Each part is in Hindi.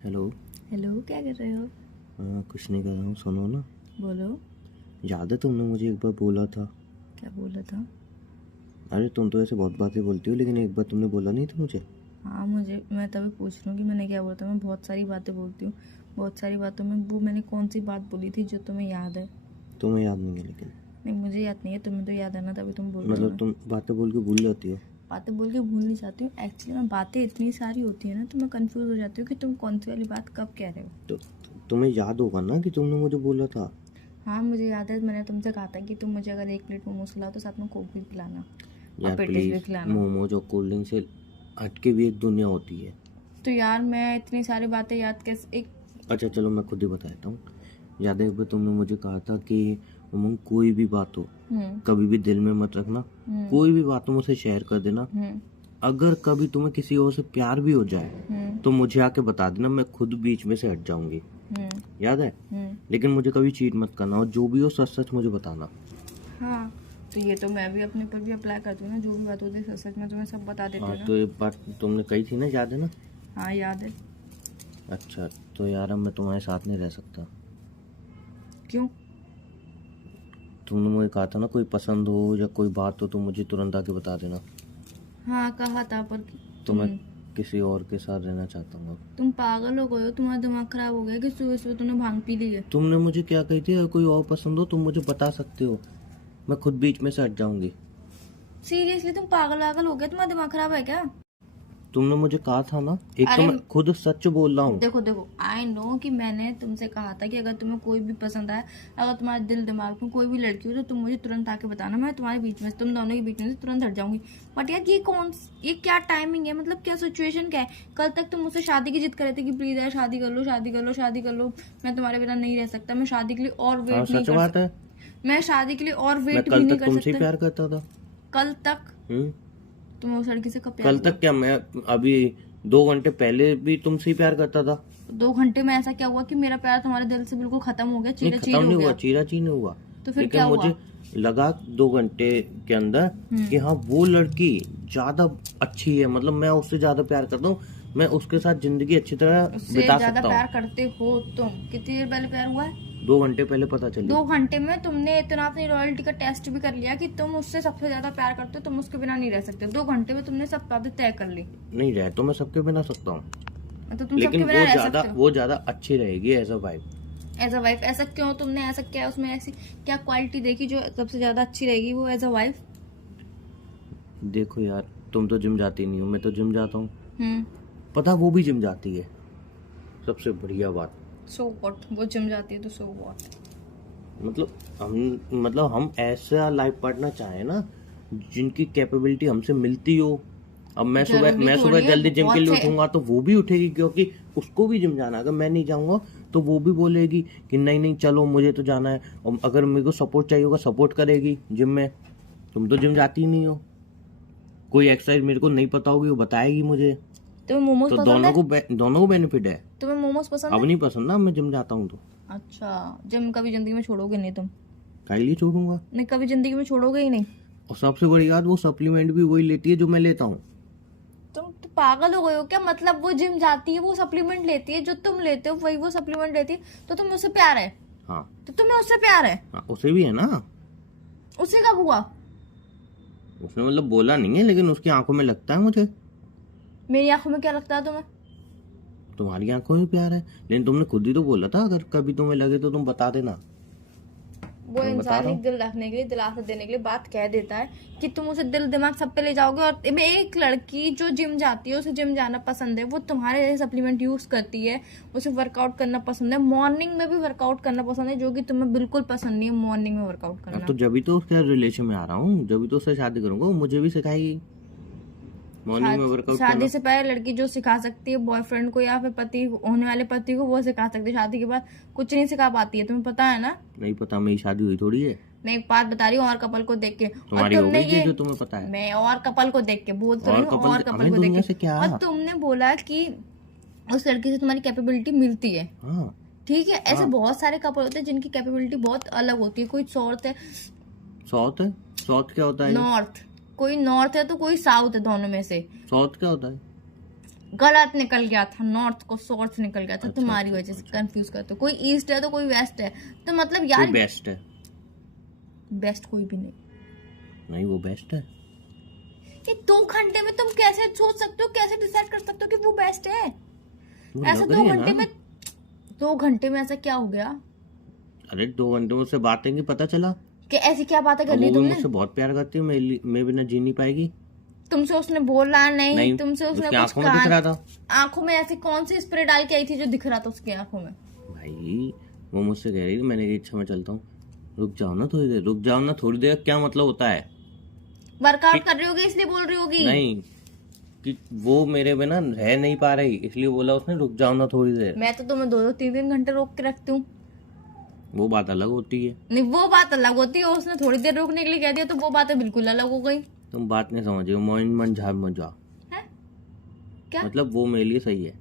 हेलो। हेलो, क्या कर रहे हो? कुछ नहीं कर रहा हूँ, सुनो ना। बोलो। याद है तुमने मुझे एक बार बोला था? क्या बोला था? अरे तुम तो ऐसे बहुत बातें बोलती हो, लेकिन एक बार तुमने बोला नहीं था मुझे। हाँ, मैं तभी पूछ रही हूँ कि मैंने क्या बोला था। मैं बहुत सारी बातें बोलती हूँ। बहुत सारी बातों में वो मैंने कौन सी बात बोली थी जो तुम्हें याद है? तुम्हें याद नहीं है लेकिन। नहीं, मुझे याद नहीं है, तुम्हें तो याद है ना, तभी तुम बोल रहे हो मतलब ना। तुम बातें बोल के भूल जाती हो। बातें बोल के भूल नहीं जाती हूँ, एक्चुअली मैं बातें इतनी सारी होती है ना, तो मैं कंफ्यूज हो जाती हूँ कि तुम कौन सी वाली बात कब कह रहे हो। तो तुम्हें याद होगा ना कि तुमने मुझे बोला था। हाँ, मुझे याद है, मैंने तुमसे कहा था कि तुम मुझे अगर 1 प्लेट मोमोज खिलाओ तो साथ में कोक भी खिलाना और यार पेटिस भी प्लीज, खिलाना। मोमोज और कोल्ड ड्रिंक से हटके भी एक दुनिया होती है। तो यार, मैं इतनी सारी बातें याद कैसे एक। अच्छा चलो, मैं खुद ही बता देता हूँ। याद है एक बार तुमने मुझे कहा था कि उमंग, कोई भी बात हो हम्म। कभी भी दिल में मत रखना। हम्म। कोई भी बात हो मुझसे शेयर कर देना। हम्म। अगर कभी तुम्हें किसी और से प्यार भी हो जाए हम्म। तो मुझे आके बता देना, मैं खुद बीच में से हट जाऊंगी। हम्म। याद है? हम्म। लेकिन मुझे कभी चीट मत करना, और जो भी हो सच सच मुझे बताना। हाँ, तो ये तो मैं भी अपने पर भी अप्लाई करती हूँ ना, जो भी बात होती है सच सच में तुम्हें सब बता देती हाँ हूँ तो ना। एक बात तुमने कही थी ना, याद है ना? हाँ, याद है। अच्छा, तो यार अब मैं तुम्हारे साथ नहीं रह सकता। क्यों? तुमने मुझे कहा था ना, कोई पसंद हो या कोई बात हो तो मुझे तुरंत आके बता देना। हाँ, कहा था, पर तो मैं किसी और के साथ रहना चाहता हूँ। तुम पागल हो गए हो, तुम्हारा दिमाग खराब हो गया कि सुबह सुबह तुमने भांग पी ली है। तुमने मुझे क्या कही थी, अगर कोई और पसंद हो तुम मुझे बता सकते हो, मैं खुद बीच में से हट जाऊंगी। सीरियसली तुम पागल वागल हो गया? तुम्हारा दिमाग खराब है क्या? तुमने मुझे कहा था ना, एक तो अरे, मैं खुद सच बोल रहा हूँ। देखो देखो, आई नो कि मैंने तुमसे कहा था कि अगर तुम्हें कोई भी पसंद आए, अगर तुम्हारे दिल दिमाग में कोई भी लड़की हो तो तुम मुझे तुरंत आके बताना, मैं तुम्हारे बीच में, तुम दोनों के बीच में से तुरंत हट जाऊंगी। बट यार, ये क्या टाइमिंग है? मतलब क्या सिचुएशन क्या है? कल तक तुम मुझसे शादी की जिद कर रहे थे कि प्लीज यार शादी कर लो, शादी कर लो, शादी कर लो। मैं तुम्हारे बिना नहीं रह सकता, मैं शादी के लिए और हाँ वेट नहीं सच कर बात है। सकता। मैं शादी के लिए और मैं वेट भी कल नहीं तक कर तुमसे ही सकता। प्यार करता था। कल तक? हम्म। तुम्हें उस लड़की से कब प्यार कल हुआ? तक क्या, मैं अभी 2 घंटे पहले भी तुमसे ही प्यार करता था। 2 घंटे में ऐसा क्या हुआ कि मेरा प्यार तुम्हारे दिल से बिल्कुल खत्म हो गया, नहीं चीरा खत्म चीर हो नहीं हुआ, गया? चीरा चीर नहीं हुआ। तो फिर लेकिन क्या हुआ? मुझे लगा 2 घंटे के अंदर कि हाँ वो लड़की ज्यादा अच्छी है, मतलब मैं उससे ज्यादा प्यार करता हूँ, मैं उसके साथ जिंदगी अच्छी तरह उससे बिता ज्यादा सकता प्यार हूँ। करते हो तुम? कितनी देर पहले प्यार हुआ है? 2 घंटे पहले पता चली। 2 घंटे में तुमने इतना अपनी रॉयल्टी का टेस्ट भी कर लिया कि तुम उससे सबसे ज्यादा प्यार करते हो, तुम उसके बिना नहीं रह सकते। 2 घंटे में तुमने सब बातें तय कर ली। नहीं रह तो मैं सबके बिना सकता हूँ, मतलब तुम लेकिन सबके बिना रह सकते हो? वो ज्यादा अच्छी रहेगी as a wife. As a wife? ऐसा क्यों? तुमने ऐसा क्या उसमें ऐसी क्या क्वालिटी देखी जो सबसे ज्यादा अच्छी रहेगी वो एज अ वाइफ? देखो यार, तुम तो जिम जाती नहीं हो, मैं तो जिम जाता हूँ। हम्म। पता वो भी जिम जाती है, सबसे बढ़िया बात। So what? वो जिम जाती है तो सो व्हाट? हम ऐसा लाइफ पार्टनर चाहे ना जिनकी कैपेबिलिटी हमसे मिलती हो। अब जरूरी मैं सुबह थोड़ी है, जल्दी जिम के बहुत लिए से। उठूंगा तो वो भी उठेगी, क्योंकि उसको भी जिम जाना है। अगर मैं नहीं जाऊंगा तो वो भी बोलेगी कि नहीं नहीं चलो मुझे तो जाना है। और अगर मेरे को सपोर्ट चाहिए होगा, सपोर्ट करेगी जिम में। तुम तो जिम जाती ही नहीं हो, कोई एक्सरसाइज मेरे को नहीं पता होगी वो बताएगी मुझे। तुम्हें मोमोज तो पसंद है? दोनों को बेनिफिट है। तुम्हें मोमोज पसंद अब है? नहीं पसंद ना, मैं जिम जाता हूँ तो। अच्छा, जिम कभी जिंदगी में छोड़ोगे नहीं तुम? काहे लिए छोड़ूंगा? नहीं, कभी जिंदगी में छोड़ोगे ही नहीं? और सबसे बड़ी बात, वो सप्लीमेंट भी वही लेती है जो मैं लेता हूँ। तुम तो पागल हो गए हो क्या? मतलब वो जिम जाती है, वो सप्लीमेंट लेती है, जो तुम लेते हो वही वो सप्लीमेंट लेती है, तो तुम्हें उससे प्यार है? हाँ। तो तुम्हें उससे प्यार है? हाँ उसे भी है ना। उसे कब हुआ? उसने मतलब बोला नहीं है, लेकिन उसकी आंखों में लगता है मुझे। मेरी आंखों में क्या लगता है तुम्हें? तुम्हारी आंखों में प्यार है, लेकिन तुमने खुद ही तो बोला था अगर कभी तुम्हें लगे तो तुम बता देना। वो मैं बता इंसान रहा एक हूँ। दिल रखने के लिए, दिलासा देने के लिए बात कह देता है कि तुम उसे दिल दिमाग सब पे ले जाओगे। और एक लड़की जो जिम जाती है, उसे जिम जाना पसंद है, वो तुम्हारे जैसे सप्लीमेंट यूज करती है, उसे वर्कआउट करना पसंद है, मॉर्निंग में भी वर्कआउट करना पसंद है, जो कि तुम्हें बिल्कुल पसंद नहीं है मॉर्निंग में वर्कआउट अब करना। तो जब भी तो उसके रिलेशन में आ रहा हूँ, जब भी तो उससे शादी करूंगा, वो मुझे भी सिखाएगी मॉर्निंग में वर्कआउट शादी करना। से पहले लड़की जो सिखा सकती है बॉयफ्रेंड को या फिर पति, होने वाले पति को, वो सिखा सकती है। शादी के बाद कुछ नहीं सिखा पाती है, तुम्हें पता है ना? नहीं पता, मेरी शादी हुई थोड़ी है। मैं एक बात बता रही हूँ और कपल को देख के। और तुम्हारी हो तुमने गई थी ये, जो तुम्हें पता है। मैं और कपल को देख के बोल तो रही और हूँ, कपल और कपल हमें को देख दुनिया के। से क्या। और तुमने बोला कि उस लड़की से तुम्हारी कैपेबिलिटी मिलती है। हाँ। ठीक है, ऐसे हाँ। बहुत सारे कपल होते हैं जिनकी कैपेबिलिटी बहुत अलग होती है। कोई साउथ है, साउथ है? साउथ क्या होता है? नॉर्थ, कोई नॉर्थ है तो कोई साउथ है, दोनों में से। साउथ क्या होता है? गलत निकल गया था, नॉर्थ को साउथ निकल गया था तुम्हारी वजह से कंफ्यूज करते हो। कोई ईस्ट है तो कोई वेस्ट है, तो मतलब यार कोई बेस्ट है? बेस्ट कोई भी नहीं। नहीं, वो बेस्ट है। ये 2 घंटे में तुम कैसे सोच सकते हो, कैसे डिसाइड कर सकते हो कि वो बेस्ट है? वो ऐसा लग 2 रही है घंटे ना। में 2 घंटे में ऐसा क्या हो गया अरे 2 घंटे में उससे बातें की पता चला। कि ऐसी क्या बातें कर अब ली वो भी तुमने? मुझसे बहुत प्यार करती है, मैं बिना जी नहीं पाएगी। तुमसे उसने बोला नहीं, नहीं, तुमसे उसने उसकी कुछ आंखों में दिख रहा था। आंखों में ऐसी कौन सी स्प्रे डाल के आई थी जो दिख रहा था उसकी आंखों में? भाई वो मुझसे कह रही थी, मैंने कहा अच्छा मैं चलता हूँ। रुक जाओ ना थोड़ी देर, रुक जाओ ना थोड़ी देर, क्या मतलब होता है? वर्कआउट कर रही होगी इसलिए बोल रही होगी। नहीं, कि वो मेरे बिना रह नहीं पा रही इसलिए बोला उसने रुक जाओ ना थोड़ी देर। मैं तो तुम्हें 2-2 3-3 घंटे रोक के रखती हूँ। वो बात अलग होती है। नहीं, वो बात अलग होती है, उसने थोड़ी देर रोकने के लिए कह दिया तो वो बातें बिल्कुल अलग हो गई। तुम बात नहीं समझ रही हो, मोइन मन झाब मजा। है क्या? मतलब वो मेरे लिए सही है।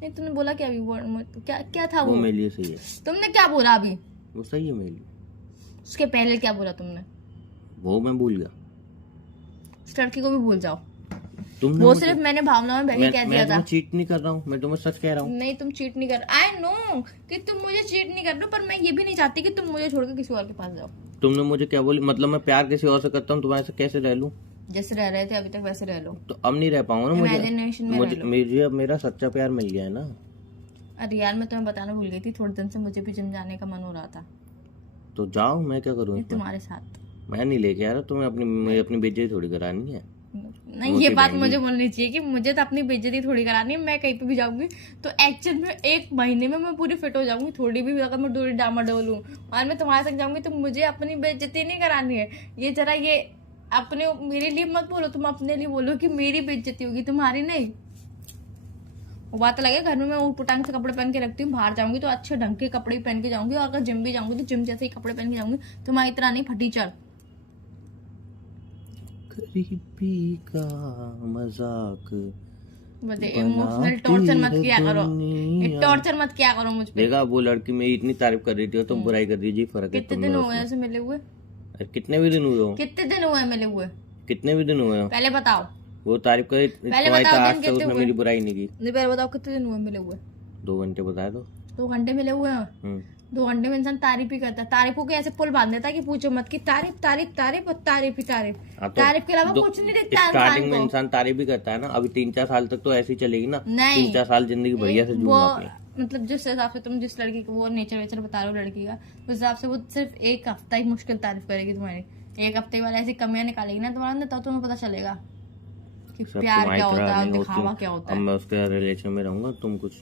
नहीं, तुमने बोला क्या अभी? क्या क्या था वो वो? मेरे लिए सही है। तुमने क्या बोला अभी? वो सही है मेरे लिए। उसके पहले क्या बोला तुमने? वो मैं भूल गया। उस लड़की को भी भूल जाओ। तुमने वो मुझे- सिर्फ मैंने भावना में बहके कह दिया था। मैं चीट नहीं कर रहा हूँ, मैं तुम्हें सच कह रहा हूँ। नहीं, तुम चीट नहीं कर। आई नो कि तुम मुझे चीट नहीं कर रहे हो, पर मैं ये भी नहीं चाहती कि तुम मुझे छोड़ के किसी और के पास जाओ। तुमने मुझे क्या बोली? मतलब मैं प्यार किसी और से करता हूँ, तुम्हारे से कैसे रह लूँ? जैसे रह रहे थे अभी तक वैसे रह लो। तो अब नहीं रह पाऊंगा ना। Imagination में रह लो। मुझे अब मेरा सच्चा प्यार मिल गया है ना। अरे यार, मैं तुम्हें बताना भूल गई थी, थोड़े दिन से मुझे भी जिम जाने का मन हो रहा था। तो जाओ, मैं क्या करूँ? तुम्हारे साथ मैं नहीं लेके आ रहा, तुम्हें अपनी बेइज्जती थोड़ी करानी है। नहीं, ये बात मुझे बोलनी चाहिए कि मुझे तो अपनी बेइज्जती थोड़ी करानी है। मैं कहीं पे भी जाऊंगी तो एक्चुअल में 1 महीने में मैं पूरी फिट हो जाऊंगी। थोड़ी भी अगर मैं थोड़ी डामाडोल हूँ और मैं तुम्हारे साथ जाऊंगी तो मुझे अपनी बेइज्जती नहीं करानी है। ये जरा ये अपने मेरे लिए मत बोलो, तुम अपने लिए बोलो कि मेरी बेइज्जती होगी, तुम्हारी नहीं। वो बात लगे, घर में मैं ऊट पटांग से कपड़े पहन के रखती हूँ, बाहर जाऊंगी तो अच्छे ढंग के कपड़े पहन के जाऊंगी, और अगर जिम भी जाऊंगी तो जिम जैसे ही कपड़े पहन के जाऊंगी। तुम्हारी तरह नहीं फटी चढ़। गरीबी का मजाक इमोशनल टॉर्चर मत किया करो, टॉर्चर मत किया करो मुझ पे। देखा, वो लड़की मेरी इतनी तारीफ कर रही थी और तुम बुराई कर दीजिए। फर्क है। कितने दिन हुए ऐसे मिले हुए? कितने भी दिन हुए हो? कितने दिन हुए मिले हुए? कितने भी दिन हुए हो? पहले बताओ। वो तारीफ करी पहले तुम्हारी, बताओ आज दिन तक कितने उसने हुए? मेरी बुराई नहीं की। नहीं, पहले बताओ कितने दिन हुए मिले हुए? 2 घंटे बताया तो। 2 घंटे मिले हुए हैं। 2 घंटे में इंसान तारीफ ही करता है। तारीफों के ऐसे पुल बांध देता है कि पूछो मत, कि तारीफ तारीफ तारीफ और तारीफ ही तारीफ। हाँ, तो तारीफ के अलावा कुछ नहीं दिखता स्टार्टिंग में इंसान को। इंसान तारीफ भी करता है ना। अभी 3-4 साल तक तो ऐसे ही चलेगी ना। नहीं। 3-4 साल जिंदगी बढ़िया से वो जीऊंगा अपनी। मतलब जिस हिसाब से तुम जिस लड़की को वो नेचर वेचर बता रहे हो लड़की का, उस हिसाब से वो सिर्फ 1 हफ्ता ही मुश्किल तारीफ करेगी तुम्हारी। 1 हफ्ते वाला ऐसी कमियां निकालेगी ना तुम्हारे अंदर, तब तुम्हें पता चलेगा कि सब प्यार तुम्हारी क्या तरह होता है और नहीं दिखावा होती। क्या होता अब है। मैं उसके रिलेशन में रहूंगा, तुम कुछ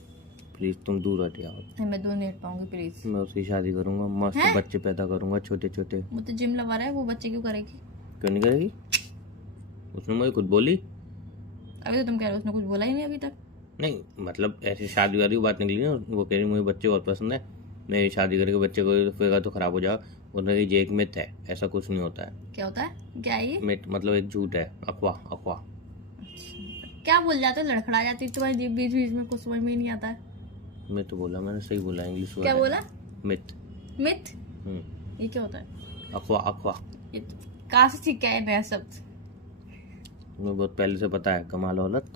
प्लीज तुम दूर हट जाओ। नहीं, मैं दूर नहीं हट पाऊंगी प्लीज। मैं उसकी शादी करूंगा, मस्त हैं? बच्चे पैदा करूंगा छोटे छोटे। वो तो जिम लवर है, वो बच्चे क्यों करेगी? क्यों नहीं करेगी? उसने मुझे खुद बोली। अभी तो तुम कह रहे हो उसने कुछ बोला ही नहीं अभी तक। नहीं मतलब ऐसी शादी वादी की बात निकली ना। वो कह रही मुझे बच्चे बहुत पसंद है, मैं शादी करके बच्चे को फिर तो खराब हो जाएगा। उन्होंने ये एक मिथ है, ऐसा कुछ नहीं होता है। क्या होता है? क्या है ये? मिथ मतलब एक झूठ है, अफवाह अफवाह। क्या बोल जाते हो? लड़खड़ा जाती है तुम्हारी जीभ बीच बीच में, कुछ समझ में ही नहीं आता है। मैं तो बोला, मैंने सही बोला, इंग्लिश क्या बोला? मिथ। मिथ? हम्म, ये क्या होता है? अफवाह अफवाह। ये तो कहाँ से सीखा है नया शब्द? तुम्हें बहुत पहले से पता है। कमाल औलत।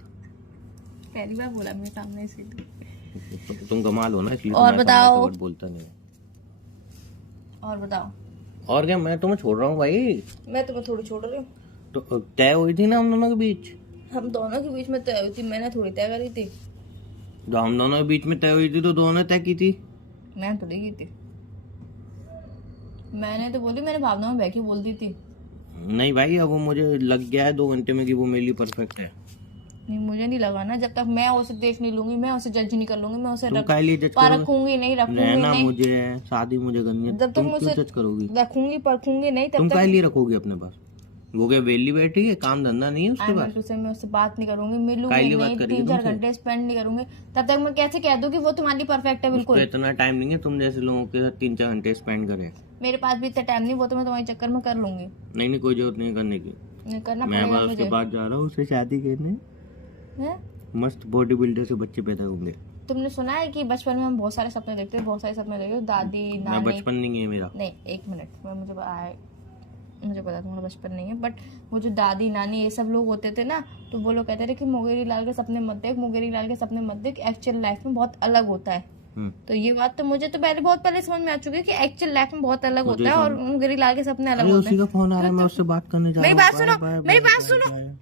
पहली बार बोला मेरे सामने इसीलिए। तुम कमाल हो ना, इसलिए और तुम्हारे बताओ। सामने तो बोलता नहीं है। और बताओ। और क्या, मैं तुम्हें छोड़ रहा हूँ भाई। मैं तुम्हें थोड़ी छोड़ रही हूँ। तो तय हुई थी ना हम दोनों के बीच। हम दोनों के बीच में तय हुई थी, मैंने थोड़ी तय करी थी। तो हम दोनों के बीच में तय हुई थी तो दोनों ने तय की थी। मैंने थोड़ी की थी। मैंने तो बोली, मैंने भावना में बह के बोल दी थी। नहीं भाई, अब वो मुझे लग गया है 2 घंटे में कि वो मेरे लिए परफेक्ट है। नहीं, मुझे नहीं लगा ना। जब तक मैं उसे देख नहीं लूंगी, मैं उसे जज नहीं कर लूंगी, मैं उसे तुम काहे लिए जज करोगे? रखूंगी नहीं, रखूंगी रहना नहीं। मुझे है, शादी मुझे करनी है, जब तक तुम मैं क्यों उसे जज करोगी? रखूंगी परखूंगी नहीं, तुम तब काहे तक लिए रखोगी अपने पास? वो क्या वेली बैठी है, काम धंधा नहीं है उसके पास? मैं उससे बात नहीं करूंगी, काहे मिलूंगी लिए बात नहीं, करेगी 3-4 तुमसे? घंटे स्पेंड नहीं करूंगी। तब तक मैं कैसे कह दूं कि वो तुम्हारी परफेक्ट है? उसको बिल्कुल इतना टाइम नहीं है तुम जैसे लोगों के साथ 3-4 घंटे स्पेंड करे। मेरे पास भी इतना टाइम नहीं, वो तो मैं तुम्हारे चक्कर में कर लूंगी। नहीं, कोई जरूरत नहीं करने की। नहीं करना मैं पड़ेगा बस उसके मुझे। बाद जा रहा हूँ उससे शादी करने। हैं? मस्त बॉडी बिल्डर से बच्चे पैदा होंगे। तुमने सुना है कि बचपन में हम बहुत सारे सपने देखते हैं, बहुत सारे सपने देखते हैं, दादी मैं नानी। बचपन नहीं है मेरा। नहीं, 1 मिनट, मैं मुझे मुझे पता तुम्हारा बचपन नहीं है, बट वो जो दादी नानी ये सब लोग होते थे ना, तो वो लोग कहते थे कि मुंगेरी लाल के सपने मत देख, मुंगेरी लाल के सपने मत देख, एक्चुअल लाइफ में बहुत अलग होता है। तो ये बात तो मुझे तो बहुत पहले समझ में आ चुकी है कि एक्चुअल लाइफ में बहुत अलग होता है और मुंगेरी लाल के सपने अलग होते हैं। उसी का फोन आ रहा है, मैं उससे बात करने जा रहा मेरी हूँ। बात सुनो, बाय, बाय, मेरी बाय, बात बाय, सुनो। बाय।